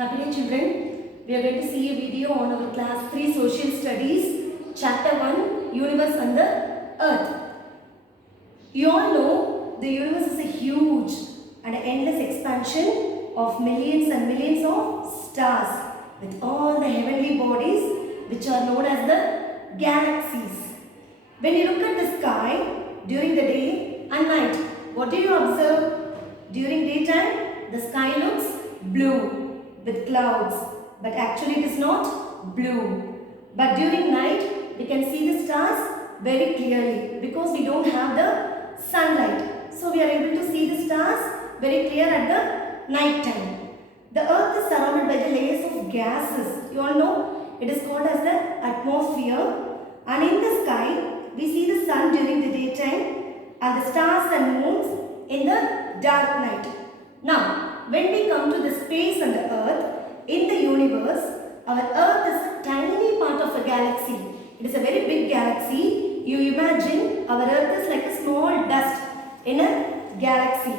Happy day children. We are going to see a video on our class 3 social studies chapter 1 universe and the earth. You all know the universe is a huge and endless expansion of millions and millions of stars with all the heavenly bodies which are known as the galaxies. When you look at the sky during the day and night, what do you observe? During daytime, the sky looks blue with clouds, but actually it is not blue. But during night, we can see the stars very clearly because we don't have the sunlight. So we are able to see the stars very clear at the night time. The earth is surrounded by the layers of gases. You all know it is called as the atmosphere. And in the sky, we see the sun during the daytime and the stars and moons in the dark night. Now, when we come to the space and the earth, in the universe, our earth is a tiny part of a galaxy. It is a very big galaxy. You imagine our earth is like a small dust in a galaxy.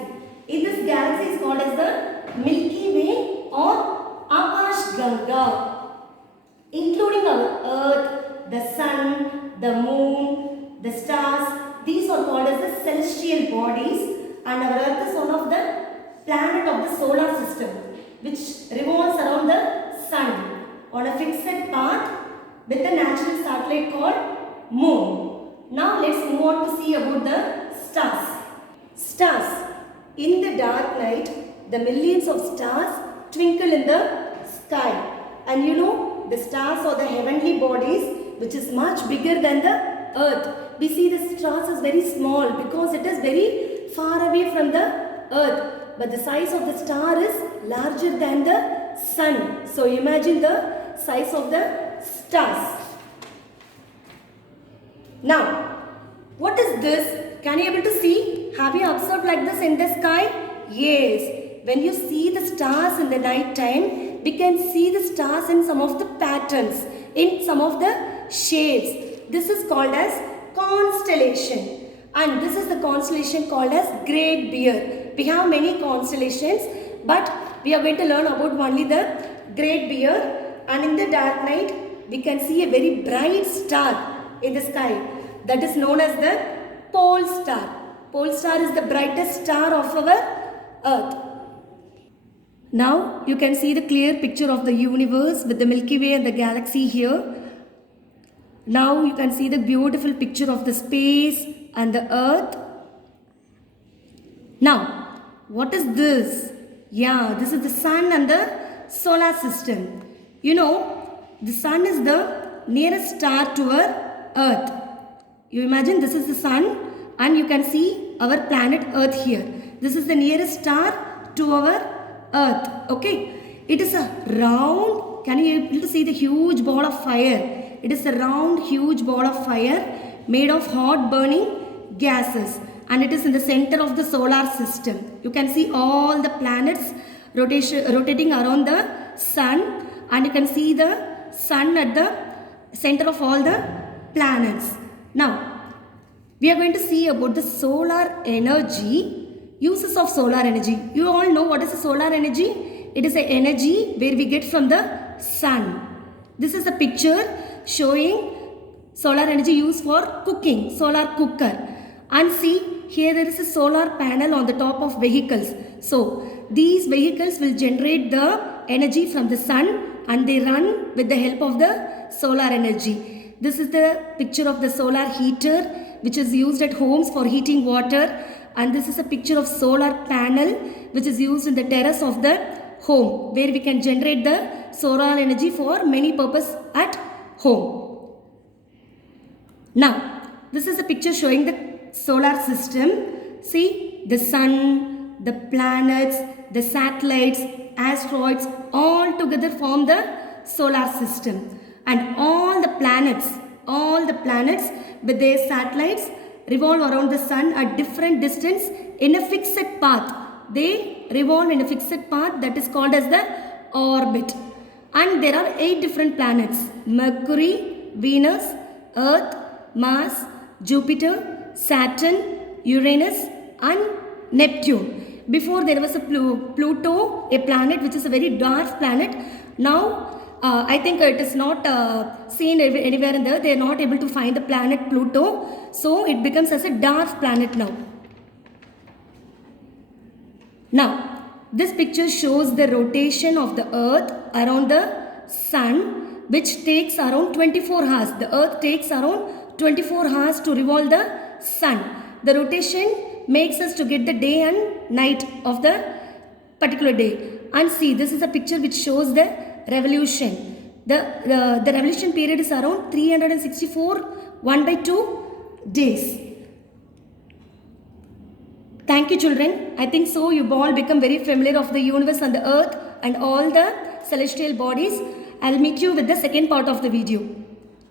In this galaxy is called as the Milky Way or Akash Ganga. Including our earth, the sun, the moon, the stars. These are called as the celestial bodies, and our earth is one of the planet of the solar system which revolves around the sun on a fixed path with a natural satellite called moon. Now let's move on to see about the stars. Stars. In the dark night, the millions of stars twinkle in the sky. And you know, the stars are the heavenly bodies which is much bigger than the earth. We see the stars as very small because it is very far away from the earth. But the size of the star is larger than the sun. So imagine the size of the stars. Now, what is this? Can you able to see? Have you observed like this in the sky? Yes. When you see the stars in the night time, we can see the stars in some of the patterns, in some of the shapes. This is called as constellation. And this is the constellation called as Great Bear. We have many constellations, but we are going to learn about only the Great Bear. And in the dark night, we can see a very bright star in the sky that is known as the pole star. Pole star is the brightest star of our earth. Now you can see the clear picture of the universe with the Milky Way and the galaxy here. Now you can see the beautiful picture of the space and the earth. Now, what is this? Yeah, this is the sun and the solar system. You know, the sun is the nearest star to our earth. You imagine this is the sun and you can see our planet earth here. This is the nearest star to our earth. Okay. It is a round, can you able to see the huge ball of fire? It is a round huge ball of fire made of hot burning gases, and it is in the center of the solar system. You can see all the planets rotating around the sun, and you can see the sun at the center of all the planets. Now, we are going to see about the solar energy, uses of solar energy. You all know what is the solar energy? It is the energy where we get from the sun. This is a picture showing solar energy used for cooking, solar cooker. And see, here there is a solar panel on the top of vehicles. So, these vehicles will generate the energy from the sun and they run with the help of the solar energy. This is the picture of the solar heater which is used at homes for heating water. And this is a picture of solar panel which is used in the terrace of the home where we can generate the solar energy for many purposes at home. Now, this is a picture showing the solar system. See, the sun, the planets, the satellites, asteroids all together form the solar system. And all the planets with their satellites revolve around the sun at different distance in a fixed path. They revolve in a fixed path that is called as the orbit. And there are 8 different planets: Mercury, Venus, Earth, Mars, Jupiter, Saturn, Uranus and Neptune. Before there was a Pluto, a planet which is a very dark planet. Now I think it is not seen anywhere in there. They are not able to find the planet Pluto. So it becomes as a dwarf planet now. Now, this picture shows the rotation of the earth around the sun, which takes around 24 hours. The earth takes around 24 hours to revolve the sun. The rotation makes us to get the day and night of the particular day. And see, this is a picture which shows the revolution. The revolution period is around 364 1/2 days. Thank you, children. I think so you've all become very familiar of the universe and the earth and all the celestial bodies. I'll meet you with the second part of the video.